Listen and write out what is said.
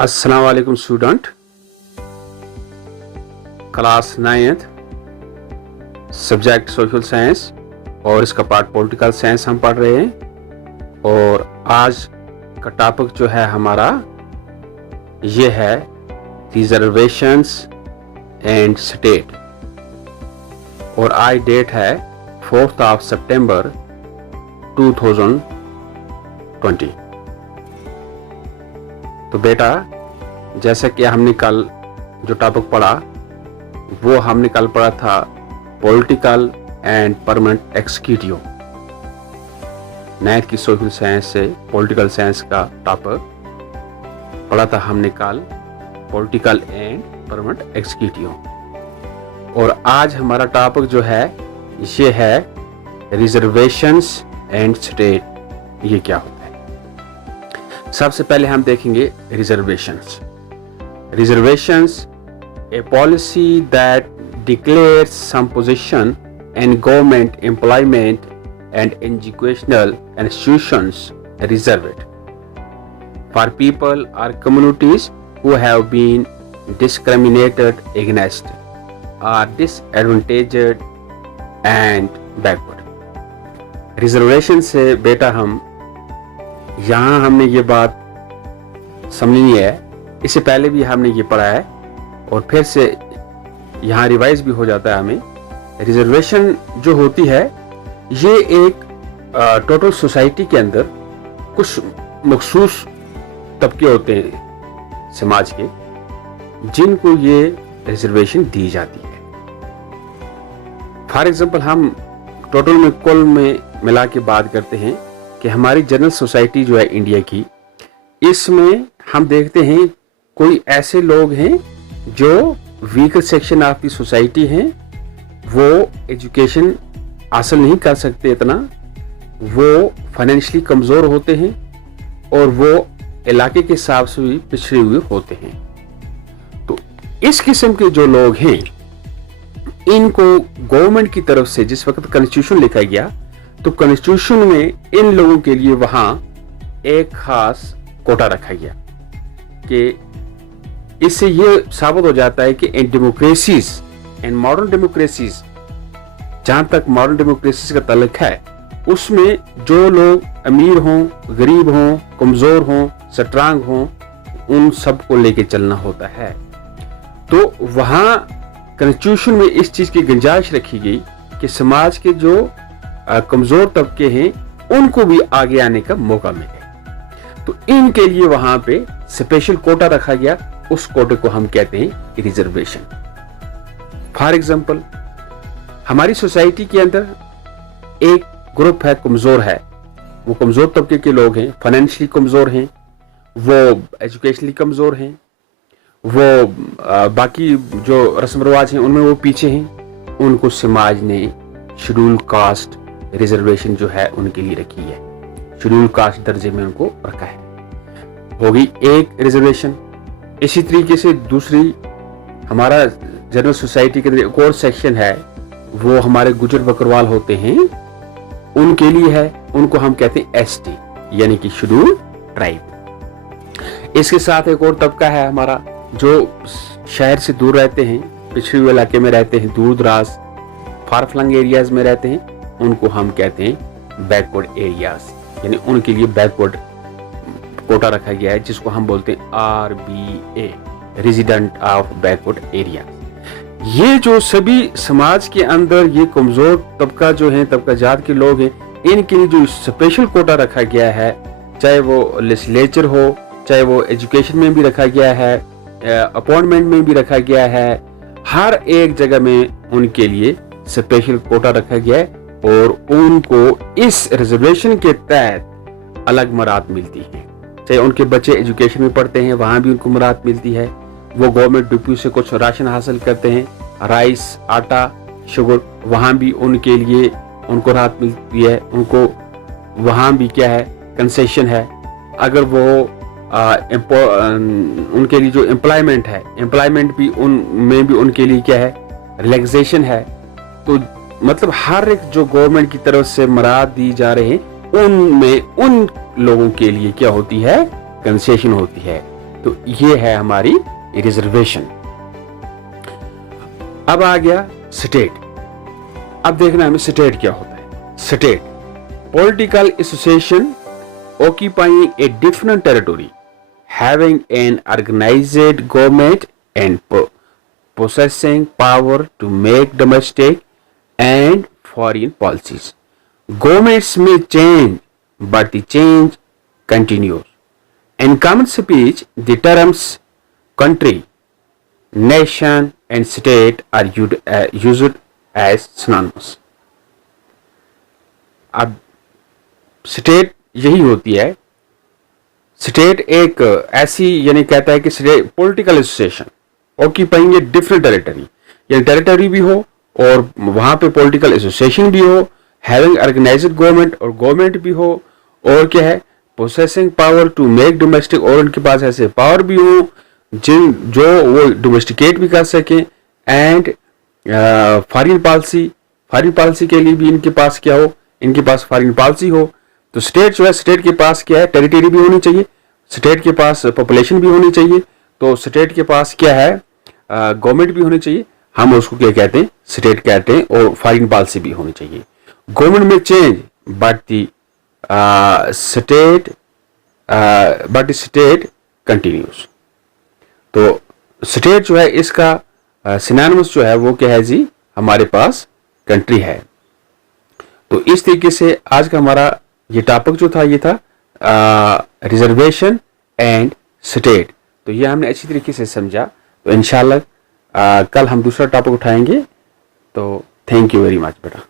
अस्सलाम वालेकुम student, class 9th subject social science और इसका पार्ट पॉलिटिकल साइंस हम पढ़ रहे हैं। और आज का टॉपिक जो है हमारा ये है रिजर्वेशंस एंड स्टेट। और आज डेट है 4 सितंबर 2020। तो बेटा, जैसा कि हमने कल जो टॉपिक पढ़ा वो हमने कल पढ़ा था political and permanent executive. 9th की सोशल साइंस से पॉलिटिकल साइंस का टॉपिक पढ़ा था हमने कल, पॉलिटिकल एंड परमानेंट एग्जीक्यूटिव। और आज हमारा टॉपिक जो है ये है रिजर्वेशंस एंड स्टेट। ये क्या होता है? सबसे पहले हम देखेंगे reservations. Reservations a policy that declares some position in government employment and educational institutions reserved for people और communities who have been discriminated against or disadvantaged and backward। Reservation से बेटा हम यहाँ हमने ये बात समझनी है, इससे पहले भी हमने ये पढ़ा है और फिर से यहाँ रिवाइज भी हो जाता है हमें। रिजर्वेशन जो होती है ये एक टोटल सोसाइटी के अंदर कुछ मखसूस तबके होते हैं समाज के, जिनको ये रिजर्वेशन दी जाती है। फॉर एग्जाम्पल हम टोटल में कुल में मिला के बात करते हैं कि हमारी जनरल सोसाइटी जो है इंडिया की, इसमें हम देखते हैं कोई ऐसे लोग हैं जो weaker section of the society हैं, वो एजुकेशन हासिल नहीं कर सकते इतना, वो फाइनेंशियली कमज़ोर होते हैं और वो इलाके के हिसाब से भी पिछड़े हुए होते हैं। तो इस किस्म के जो लोग हैं इनको गवर्नमेंट की तरफ से जिस वक्त कॉन्स्टिट्यूशन लिखा गया तो कॉन्स्टिट्यूशन में इन लोगों के लिए वहां एक खास कोटा रखा गया कि इससे ये साबित हो जाता है कि इन डेमोक्रेसीज, इन मॉडर्न डेमोक्रेसीज, जहां तक मॉडर्न डेमोक्रेसीज का ताल्लुक है, उसमें जो लोग अमीर हों, गरीब हों, कमजोर हों, स्ट्रांग हों, उन सब को लेके चलना होता है। तो वहां कॉन्स्टिट्यूशन में इस चीज की गुंजाइश रखी गई कि समाज के जो कमजोर तबके हैं उनको भी आगे आने का मौका मिले। तो इनके लिए वहां पे स्पेशल कोटा रखा गया, उस कोटे को हम कहते हैं रिजर्वेशन। फॉर एग्जांपल हमारी सोसाइटी के अंदर एक ग्रुप है, कमजोर है, वो कमजोर तबके के लोग हैं, फाइनेंशियली कमजोर हैं, वो एजुकेशनली कमजोर हैं, वो बाकी जो रस्म रिवाज हैं उनमें वो पीछे हैं, उनको समाज ने शेड्यूल कास्ट रिजर्वेशन जो है उनके लिए रखी है, शेड्यूल कास्ट दर्जे में उनको रखा है। होगी एक रिजर्वेशन। इसी तरीके से दूसरी हमारा जनरल सोसाइटी के अंदर एक और सेक्शन है, वो हमारे गुजर बकरवाल होते हैं, उनके लिए है, उनको हम कहते हैं एसटी यानी कि शेड्यूल ट्राइब। इसके साथ एक और तबका है हमारा जो शहर से दूर रहते हैं, पिछड़े हुए इलाके में रहते हैं, दूर दराज फार फ्लंग एरियाज में रहते हैं, उनको हम कहते हैं बैकवर्ड एरियाज, यानी उनके लिए बैकवर्ड कोटा रखा गया है, जिसको हम बोलते हैं RBA, resident of backward area. ये जो सभी समाज के अंदर ये कमजोर तबका जो है, तबका जात के लोग हैं, इनके लिए जो स्पेशल कोटा रखा गया है, चाहे वो लेजिस्लेचर हो, चाहे वो एजुकेशन में भी रखा गया है, अपॉइंटमेंट में भी रखा गया है, हर एक जगह में उनके लिए स्पेशल कोटा रखा गया है और उनको इस रिजर्वेशन के तहत अलग मराद मिलती है। चाहे उनके बच्चे एजुकेशन में पढ़ते हैं, वहां भी उनको मराद मिलती है, वो गवर्नमेंट डिपो से कुछ राशन हासिल करते हैं, राइस, आटा, शुगर, वहां भी उनके लिए उनको राहत मिलती है, उनको वहां भी क्या है कंसेशन है। अगर वो उनके लिए जो एम्प्लॉयमेंट है, एम्प्लॉयमेंट भी उनमें भी उनके लिए क्या है रिलैक्सेशन है। तो मतलब हर एक जो गवर्नमेंट की तरफ से मराद दी जा रहे हैं उनमें उन लोगों के लिए क्या होती है कंसेशन होती है। तो ये है हमारी रिजर्वेशन। अब आ गया स्टेट। अब देखना हमें स्टेट क्या होता है। State, political association occupying a different territory, having an organized government and possessing power to make domestic and foreign policies. Governments may change, but the change continues. In common speech, the terms country, nation, and state are used as synonymous. अब state यही होती है। State एक ऐसी यानी कहता है कि state political association occupying a different territory, यानी टेरिटरी भी हो और वहां पे पॉलिटिकल एसोसिएशन भी हो, हैविंग ऑर्गेनाइज्ड गवर्नमेंट और गवर्नमेंट भी हो, और क्या है पोसेसिंग पावर टू मेक डोमेस्टिक, और उनके पास ऐसे पावर भी हो जो वो डोमेस्टिकेट भी कर सके, एंड फॉरेन पॉलिसी के लिए भी इनके पास क्या हो, इनके पास फॉरेन पॉलिसी हो। तो स्टेट जो है, स्टेट के पास क्या है टेरिटरी भी होनी चाहिए, स्टेट के पास पॉपुलेशन भी होनी चाहिए, तो स्टेट के पास क्या है गवर्नमेंट भी होनी चाहिए, हम उसको क्या कहते हैं स्टेट कहते हैं, और फॉरेन पॉलिसी भी होनी चाहिए। गवर्नमेंट में चेंज बट स्टेट कंटिन्यूस। तो स्टेट जो है इसका सिनोनिमस जो है वो क्या है जी, हमारे पास कंट्री है। तो इस तरीके से आज का हमारा ये टॉपिक जो था ये था रिजर्वेशन एंड स्टेट। तो ये हमने अच्छी तरीके से समझा। तो इंशाल्लाह कल हम दूसरा टॉपिक उठाएंगे। तो थैंक यू वेरी मच बेटा।